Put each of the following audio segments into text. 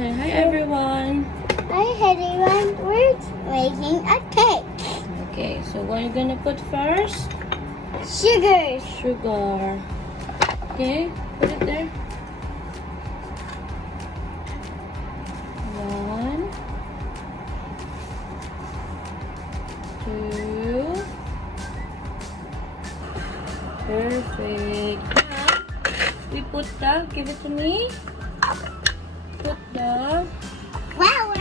Say hi everyone. Hi everyone, we're making a cake. Okay, so what are you gonna put first? Sugar. Sugar. Okay, put it there. 1, 2. Perfect. Now, we put the, give it to me. Put the, Flour.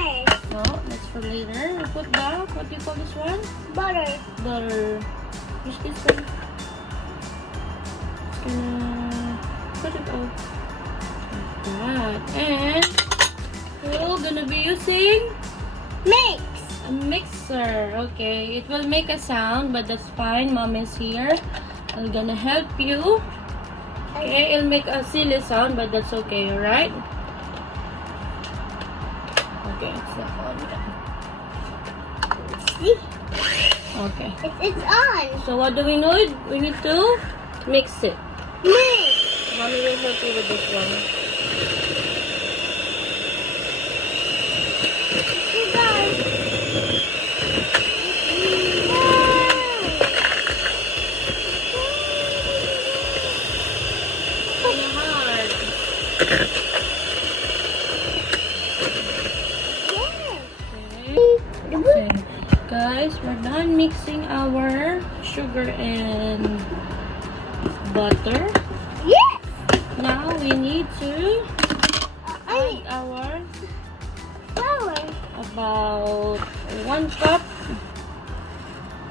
no, that's for later. We put the, what do you call this one? Butter. Butter. Use this one. Just gonna put it out like that. And we're gonna be using Mix. a mixer. Okay, it will make a sound, but that's fine. Mom is here. I'm gonna help you. Okay, it'll make a silly sound, but that's okay, alright? Okay, it's not on yet. See? Okay. It's on. So what do we need? We need to mix it. Mix. Mommy will help you with this one. Kinda hard. Okay. Guys, we're done mixing our sugar and butter. Yes. Now we need to add I our flour. about 1 cup.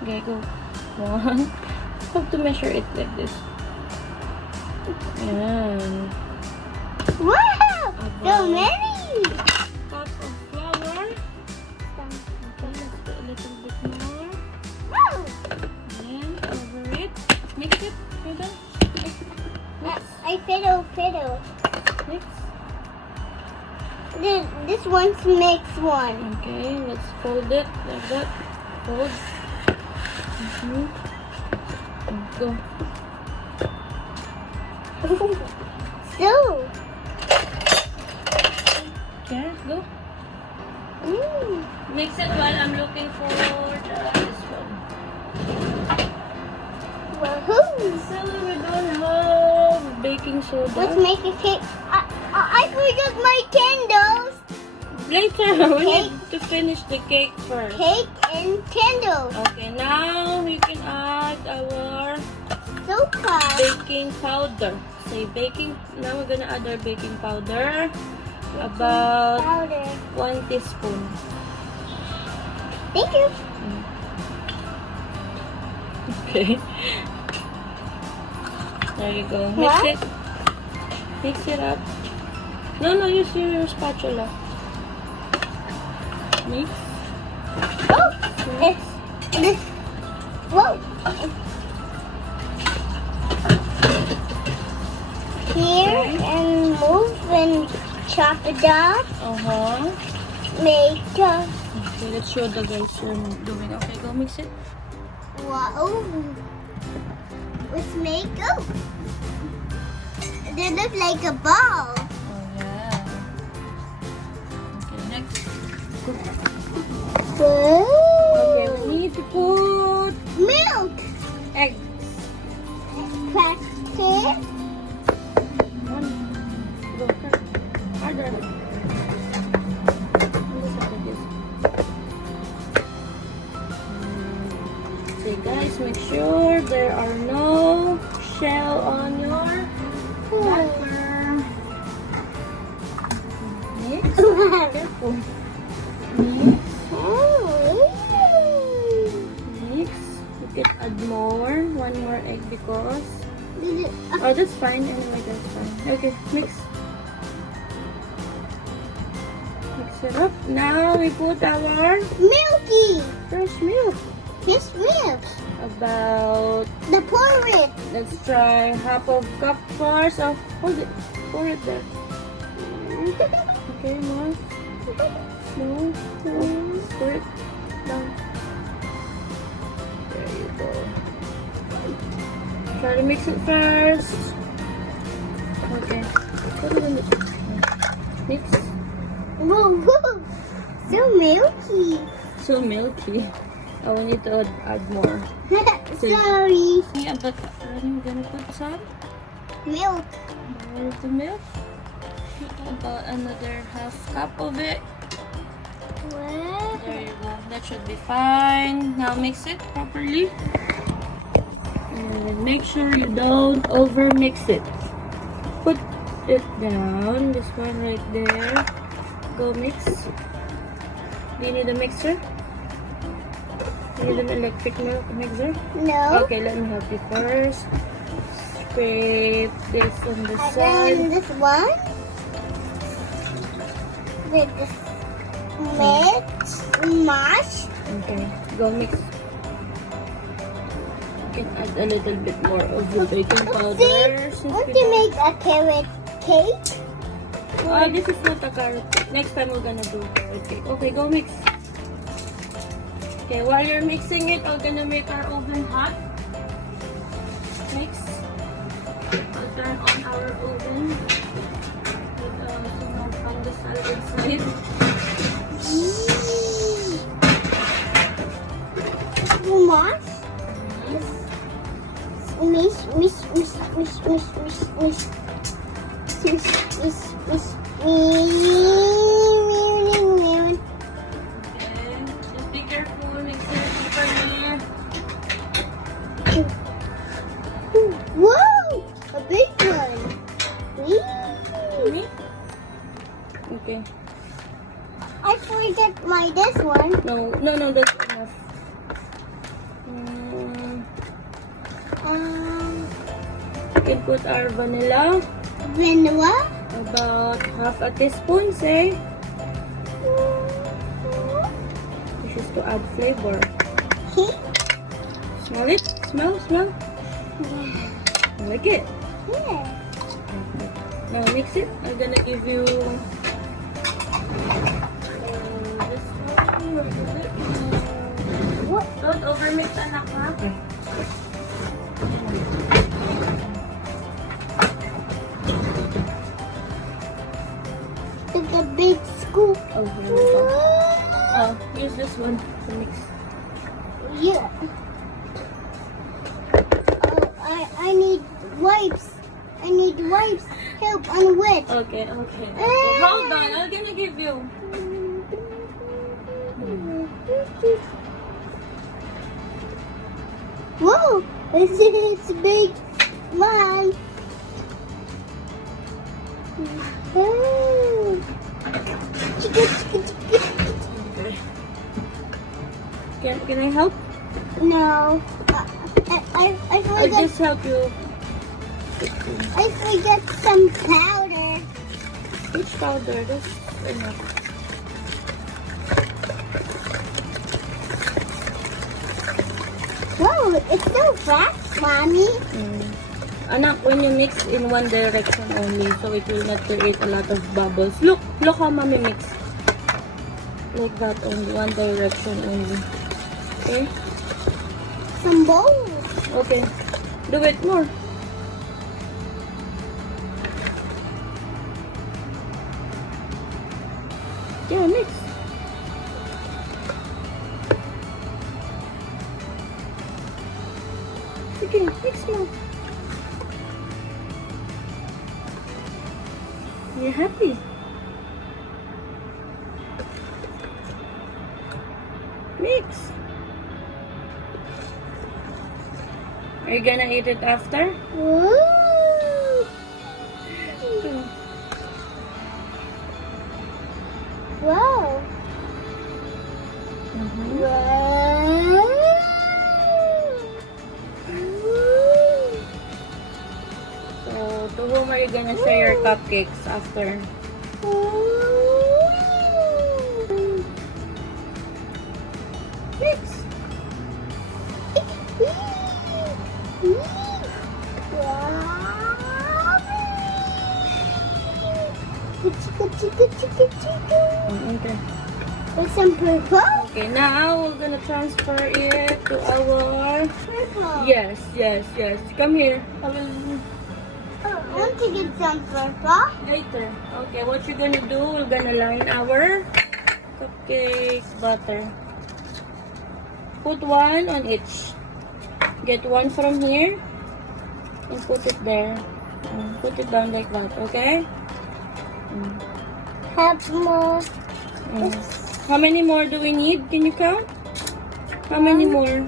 Okay, go. 1. Have to measure it like this. Yan. Wow. So About many. cup of flour. Okay, let's put a little bit more. Wow. Then over it. Mix it. You done? I fiddle. Mix. This one's mix one. Okay, let's fold it like that. Fold. Go. So. Okay, go. Mm. Mix it while I'm looking for this one. Woohoo. So we don't have baking soda. Let's make a cake. I forgot my candles. Later, we need to finish the cake first. Cake and candles. Okay, now we can add our Sopa. baking powder. Say baking. Now we're gonna add our baking powder. About Powder. 1 teaspoon. Thank you. Okay. There you go. Mix What? it. Mix it up. No, use your spatula. Mix. Oh, it's this. Whoa. Here and move and chop it up. Make a Okay, let's show the guys you're doing. Okay, go mix it. wow. Let's make they look like a ball. Oh, yeah. Okay, next. Okay, we need to put Milk. eggs. Crack it. One. Go, crack. Harder. So guys, make sure there are no shell on your butter. Mix. Careful. Mix. Mix. You can add more. 1 more egg because. Oh, that's fine. Anyway, that's fine. Okay, mix. Mix it up. Now we put our Milky. fresh milk. Yes, milk. About, The pour it. let's try half of cup first. Oh, hold it. Pour it there. Okay, more. No. Pour it down. There you go. Try to mix it first. Okay. Put it in the mix. Whoa, whoa. So milky. So milky. Oh, we need to add more. Sorry. Yeah, but I'm gonna put some Milk. more of the milk. About another half cup of it. What? There you go. That should be fine. Now mix it properly. And make sure you don't over mix it. Put it down. This one right there. Go mix. Do you need a mixer? You need an electric mixer? No. Okay, let me help you first. Scrape this on the And side. then this one. With this mash. Okay, go mix. You can add a little bit more of the baking powder. Want to make a carrot cake? This is not a carrot cake. Next time we're gonna do carrot cake. Okay, go mix. Okay, while you're mixing it, we're gonna make our oven hot. Mix. I'll turn on our oven. With some from the side inside. Mash. Mish. Okay, just be careful. Mix it properly. Whoa! A big one. Okay. I forget this one. No, that's enough. We can put our vanilla. Vanilla. About half a teaspoon, say. This is to add flavor. Smell it? Smell? I like it. Yeah. Now mix it. I'm gonna give you this one. What is it? What? Don't overmix, anak, ha? It's a big scoop. Oh, here we go. Use this one to mix. Yeah. Oh, I need wipes. I need wipes. Help, I'm wet. Okay. Hold on, I'm gonna give you. Whoa! It's a big one. Oh. Okay. Can I help? No. I I'll forgot. just help you. I forgot some powder. Which powder? That's enough. Whoa, it's so fast, Mommy. Anak, when you mix in one direction only, so it will not create a lot of bubbles. Look how mommy mix. Like that only, one direction only. Okay? Some bowls. Okay. Do it more. Yeah, mix. Okay, mix more. You're happy. Mix. Are you gonna eat it after? Woo! Wow. Wow. So, to whom are you gonna share your cupcakes after? Mix. Okay. With some purple? Okay, now we're gonna transfer it to our... Purple. Yes. Come here. I will... want to get some purple. Later. Okay, what you're gonna do, we're gonna line our cupcake butter. Put one on each. Get one from here and put it there. Put it down like that, okay? Have more. How many more do we need? Can you count? How many more?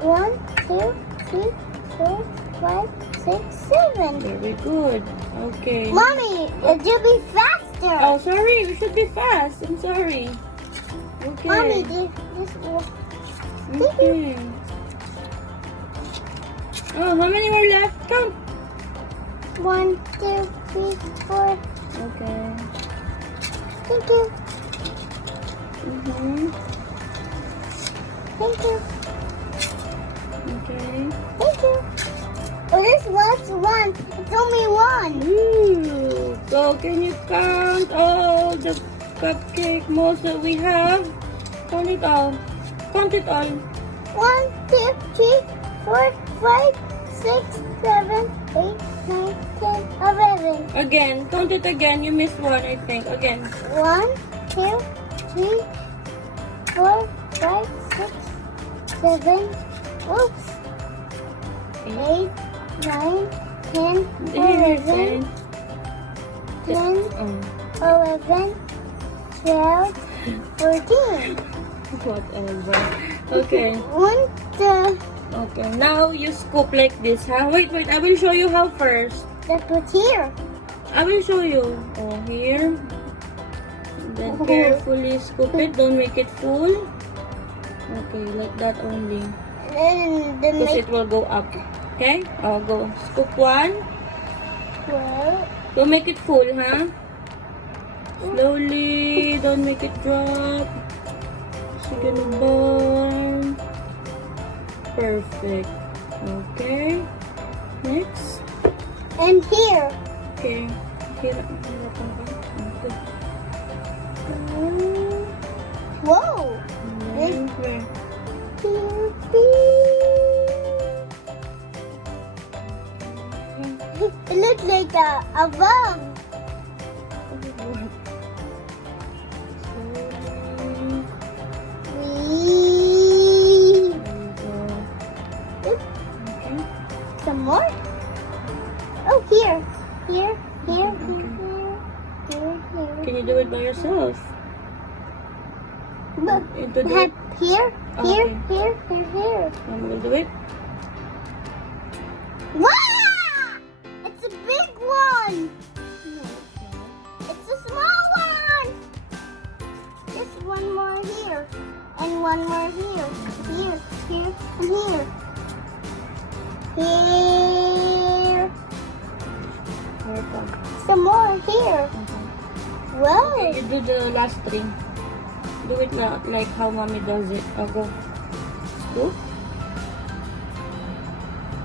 1, 2, 3, 4, 5, 6, 7. Very good. Okay. Mommy, it should be faster. Oh, sorry. We should be fast. I'm sorry. Okay. Mommy, this one. Okay. Oh, how many more left? Count. 1, 2, 3, 4. Okay. Thank you. Thank you. Okay. Thank you. Oh, this was one. It's only one. Ooh. So, can you count all the cupcake molds that we have? Count it all. Count it all. 1, 2, 3, 4, 5, 6, 7, 8, 9, 10, 11. Again. Count it again. You missed one, I think. Again. 1, 2, 3, 4, 5, 6, 7, oops, 8, 9, 10, 11, 10, 11, 12, 14. Whatever. Okay. Okay. Now you scoop like this, huh? Wait. I will show you how first. Let's put here. I will show you. Oh, here. Then carefully scoop it. Don't make it full. Okay, like that only. Then Because make it will go up. Okay? Oh, go. Scoop one. 12. Don't make it full, huh? Slowly. Don't make it drop. It's gonna burn. Perfect. Okay. Next. And here. Okay. Here. Whoa. And where? It looks like a bug. Some more? Oh, here. Here. Can you do it by yourself? Look. Into the... Here. Okay. Here. Mom will do it. Wow! It's a big one. It's a small one. Just one more here. And one more here. Here. And here. Here. Some more here. Whoa. Okay, you do the last three. Do it like how mommy does it. I'll go. Go.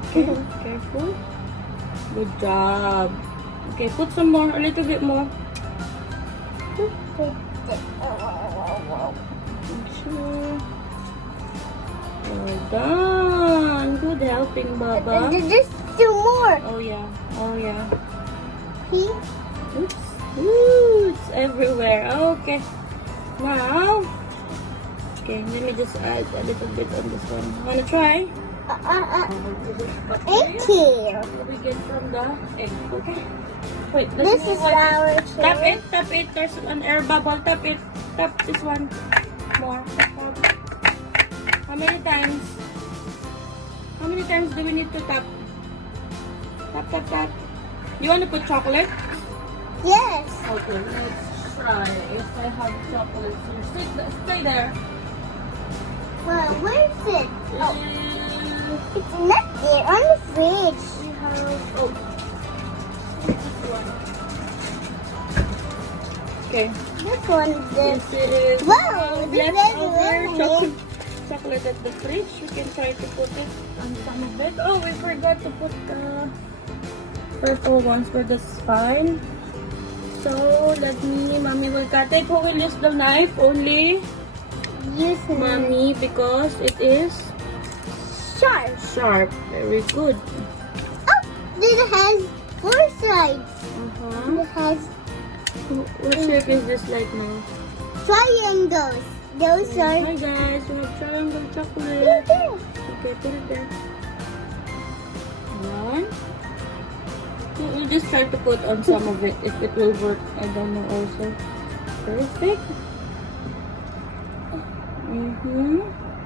Okay, careful. Good job. Okay, put some more, a little bit more. Sure. Well done. Good helping, Baba. Just 2 more. Oh yeah. Here. Oops. Ooh, it's everywhere. Okay. Now, okay, let me just add a little bit on this one. Wanna try? Egg here. We get from the egg, okay? Wait, This is our Tap chair. it. There's an air bubble. Tap it. Tap this one. More. How many times? How many times do we need to tap? Tap. You want to put chocolate? Yes. Okay, let's try. If I have chocolate here. Stay there. Well, where's it? Oh, it's not there on the fridge. We have... Oh. Okay. This one's there. This is Whoa, this is leftover chocolate at the fridge. We can try to put it on some of it. Oh, we forgot to put the purple ones, but that's fine. So, mommy will cut it. Who will use the knife? Only Use mommy, because it is sharp. sharp. Very good. Oh, the it has four sides. Uh-huh. It has What shape is this like now? triangles. Those are. Hi guys, we have triangle chocolate. Here. Okay, put it there. One. We'll just try to put on some of it if it will work. I don't know also. Perfect. Mm-hmm.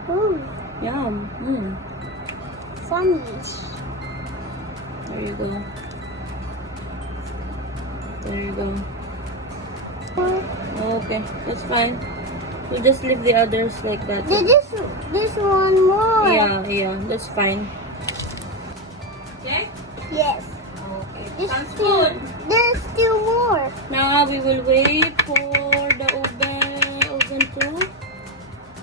Oh, Yum. Mm. sandwich. There you go. There you go. Okay, that's fine. We'll just leave the others like that. This one more. Yeah, that's fine. Okay? Yes. Okay. Sounds good. There's still more. Now we will wait for the oven to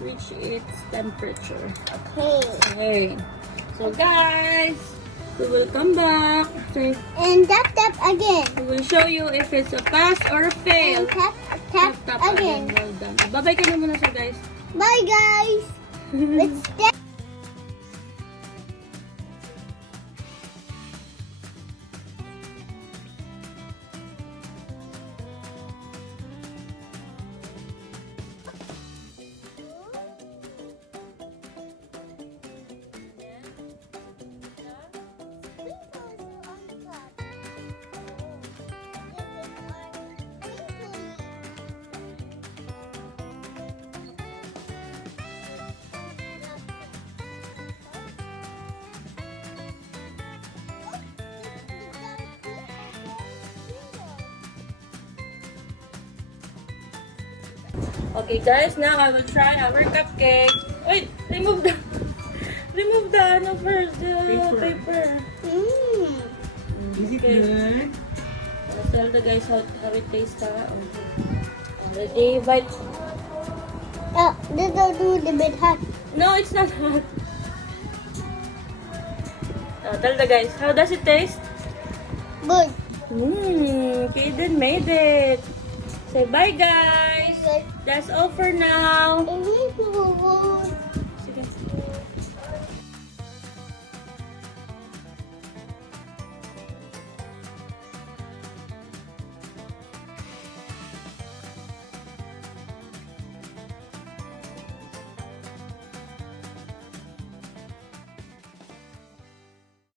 reach its temperature. Okay. Okay. So guys, we will come back. So And tap again. we will show you if it's a pass or a fail. And tap again. Well done. Bye-bye ka na muna sa guys. Bye guys. Let's tap. Okay guys, now I will try our cupcake. Wait, remove the ano first, the paper. Mm. Is it good? Let's tell the guys how it tastes. Okay. Ready, bite. This will do the bit hot. No, it's not hot. Tell the guys, how does it taste? Good. Kaden made it. Say bye guys. Good. That's all for now. And we will